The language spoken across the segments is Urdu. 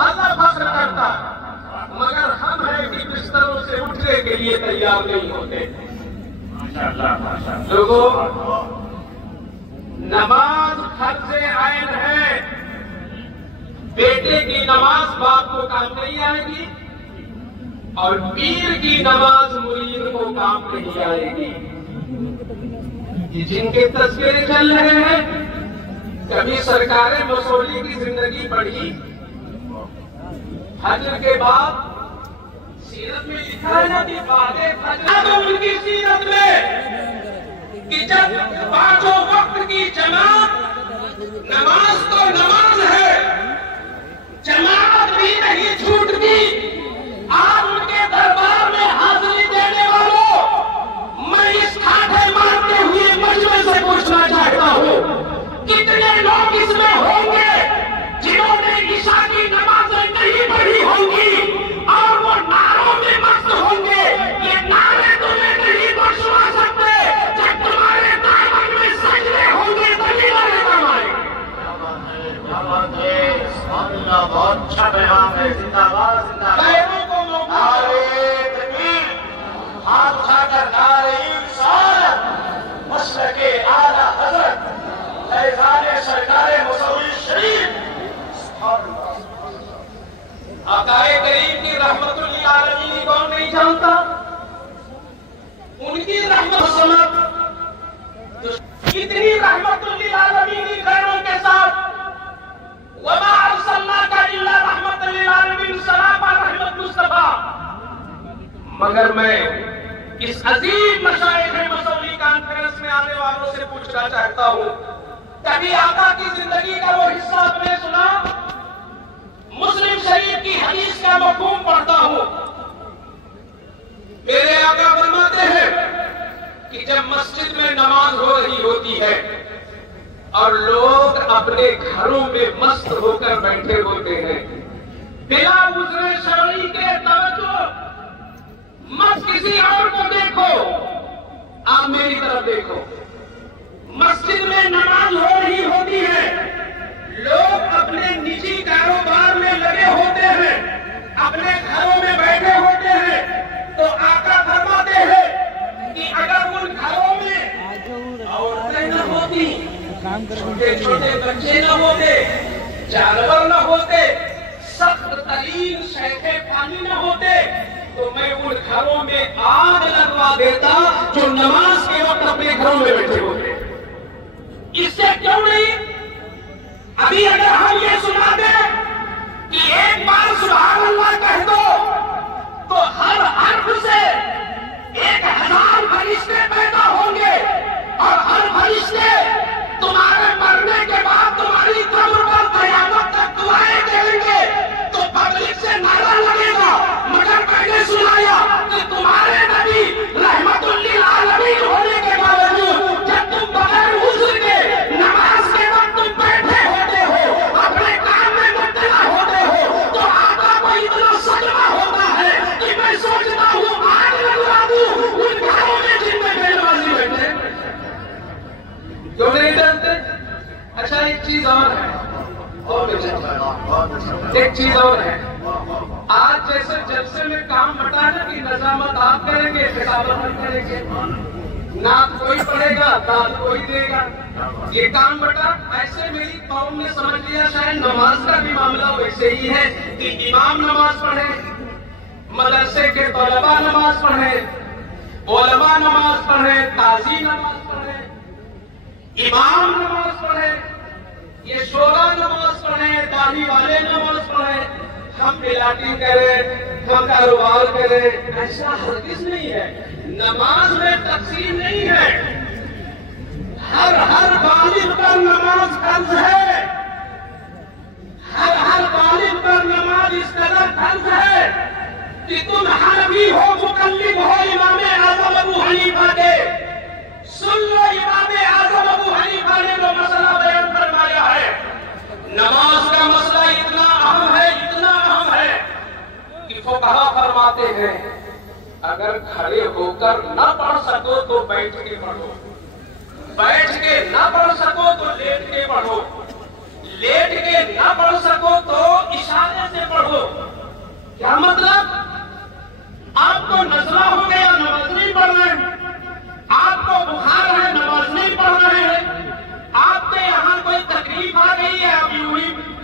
اللہ فخر کرتا، مگر ہم ہیں کہ بستروں سے اٹھنے کے لیے تیار نہیں ہوتے۔ لوگوں، نماز فرض عین ہے، بیٹے کی نماز باپ کو کام نہیں آئے گی اور پیر کی نماز مرید کو کام نہیں آئے گی۔ جن کے تذکرے چل رہے ہیں، کبھی سرکار مسولی کی زندگی پڑھی؟ حج کے بعد سیرت میں لکھا ہے نا کہ بعد حج ان کی سیرت میں کہ جب پانچوں وقت کی جماعت، نماز تو نماز ہے، جماعت بھی نہیں چھوٹتی۔ آپ ان کے دربار میں حاضری دینے والوں، میں اس کھاٹے مارتے ہوئے مجمع سے پوچھنا چاہتا ہوں، کتنے لوگ اس میں ہوں گے جنہوں نے عشاء کی نمازیں نہیں پڑھی ہوں گی اور وہ نعروں میں مست ہوں گے؟ یہ نعرے تمہیں نہیں بخشوا سکتے، جب تمہارے دامن میں سجدے ہوں گے تبھی نعرے کام آئیں گے۔ بہت اچھا پیغام ہے، زندہ باد زندہ باد۔ نعرے تکبیر، ہاتھ اٹھا کر نعرے رسالت، مسلک اعلی حضرت فیضان سرکار مصوری شریف۔ آقا کریم کی رحمت للعالمین کون نہیں جانتا؟ ان کی رحمت سمت کتنی رحمت للعالمین غیروں کے ساتھ، وما ارسلناک الا رحمت للعالمین، سلام رحمت مصطفیٰ۔ مگر میں اس عظیم مشائخ مصوری کانفرنس میں آنے والوں سے پوچھنا چاہتا ہوں، کبھی آقا کی زندگی کا وہ حصہ آپ نے سنا؟ مسلم شریف کی حدیث کا مفہوم پڑھتا ہوں، میرے آقا فرماتے ہیں کہ جب مسجد میں نماز ہو رہی ہوتی ہے اور لوگ اپنے گھروں میں مست ہو کر بیٹھے ہوتے ہیں، بلا عذر شرعی کے توجہ مت کسی اور کو دیکھو، آپ میری طرف دیکھو، مسجد میں نماز ہو رہی ہوتی ہے، لوگ اپنے نجی کاروبار میں لگے ہوتے ہیں، اپنے گھروں میں بیٹھے ہوتے ہیں، تو آقا فرماتے ہیں کہ اگر ان گھروں میں عورتیں نہ ہوتی، چھوٹے چھوٹے بچے نہ ہوتے، جانور نہ ہوتے، سخت ترین شیخے پانی نہ ہوتے، تو میں ان گھروں میں آگ لگوا دیتا جو نماز کے وقت اپنے گھروں میں بیٹھے ہوتے۔ اس سے کیوں نہیں؟ ابھی اگر ہم یہ سنا دیں کہ ایک بار سبحان اللہ کہہ دو تو ہر حرف سے 1000 فرشتے پیدا ہوں گے، اور ہر فرشتے تمہارے مرنے کے بعد تمہاری قبر پر قیامت تک دعائیں دیں گے، تو پبلک سے نعرہ لگے گا، مگر میں نے سنایا کہ تمہارے نبی رحمت للعالمین ہونے کے باوجود جب تم بغیر عذر کے نماز کے وقت تم بیٹھے ہوتے ہو، اپنے کام میں مبتلا ہوتے ہو، تو آقا کو اتنا صدمہ ہوتا ہے کہ میں سوچتا ہوں آگ لگوا دوں ان گھروں میں جن میں بے نمازی بیٹھے۔ کیوں نہیں جانتے؟ اچھا ایک چیز اور ہے، ایک چیز اور ہے، آج جیسے جلسے میں کام بٹا نا کہ نظامت آپ کریں گے، خطابت ہم کریں گے، نعت کوئی پڑھے گا، داد کوئی دے گا، یہ کام بٹا، ایسے میری قوم نے سمجھ لیا شاید نماز کا بھی معاملہ ویسے ہی ہے کہ امام نماز پڑھے، مدرسے کے طلباء نماز پڑھے، علماء نماز پڑھے، قاضی نماز پڑھے، امام نماز پڑھے، یہ شورا نماز پڑھے، داڑھی والے نماز پڑھے، ہم ملاٹی کریں، ہم کاروبار کریں، ایسا ہرگز نہیں ہے۔ نماز میں تقسیم نہیں ہے، ہر بالغ پر نماز فرض ہے، ہر بالغ پر نماز اس قدر فرض ہے کہ تم حنفی ہو، مقلد ہو امام اعظم ابو حنیفہ کے، سن لو امام اعظم ابو حنیفہ نے جو مسئلہ بیان فرمایا ہے، نماز کا مسئلہ اتنا اہم ہے، اتنا اہم ہے کہ فقہا فرماتے ہیں اگر کھڑے ہو کر نہ پڑھ سکو تو بیٹھ کے پڑھو، بیٹھ کے نہ پڑھ سکو تو لیٹ کے پڑھو،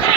6